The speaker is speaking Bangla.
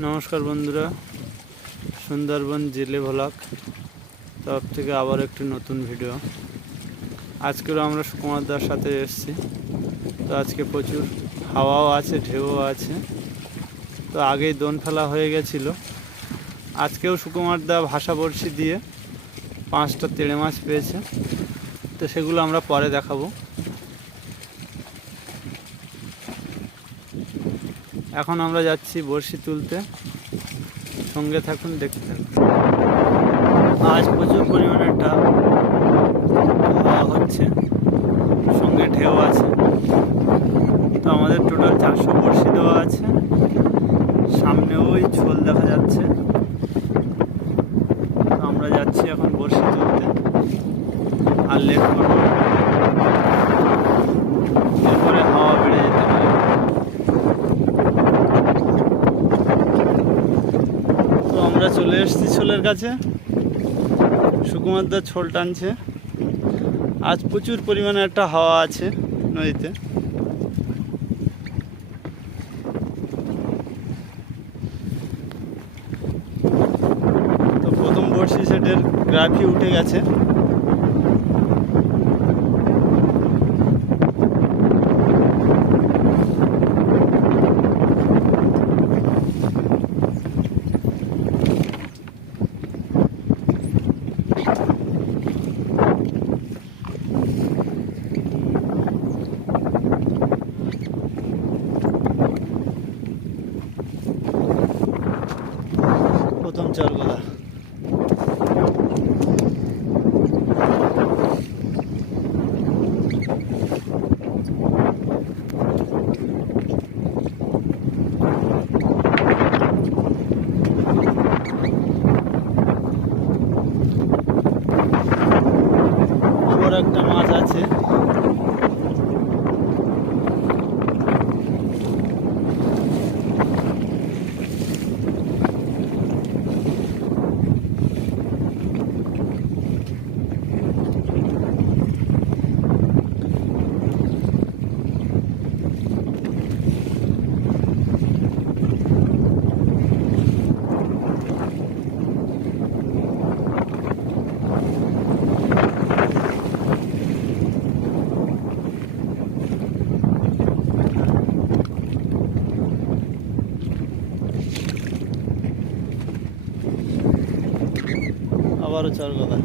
নমস্কার বন্ধুরা, সুন্দরবন জেলে ভ্লগ তরফ থেকে আবার একটি নতুন ভিডিও। আজকেও আমরা সুকুমারদার সাথে এসেছি। তো আজকে প্রচুর হাওয়াও আছে, ঢেউও আছে। তো আগেই দোন ফেলা হয়ে গেছিল। আজকেও সুকুমারদা ভাষা বড়শি দিয়ে 5টা তেড়ে মাছ পেয়েছে। তো সেগুলো আমরা পরে দেখাবো। এখন আমরা যাচ্ছি বড়শি তুলতে, সঙ্গে থাকুন, দেখতে থাকুন। আজ প্রচুর পরিমাণে হাওয়া হচ্ছে, সঙ্গে ঢেউ আছে। তো আমাদের টোটাল 400 বড়শি দেওয়া আছে। সামনে ওই ছোল দেখা যাচ্ছে। তো আমরা যাচ্ছি এখন বড়শি তুলতে, আর লেট করবো, এরপরে হাওয়া বেড়ে যেতে পারে। তো আমরা চলে এসেছি ছোলের কাছে। সুকুমারদা ছোল টানছে। আজ প্রচুর পরিমাণে একটা হাওয়া আছে নদীতে। তো প্রথম বড়শি সেটের গ্রাফি উঠে গেছে। প্রথম চরগোলা। আবার একটা মাছ আছে। আবারও চরগোলা।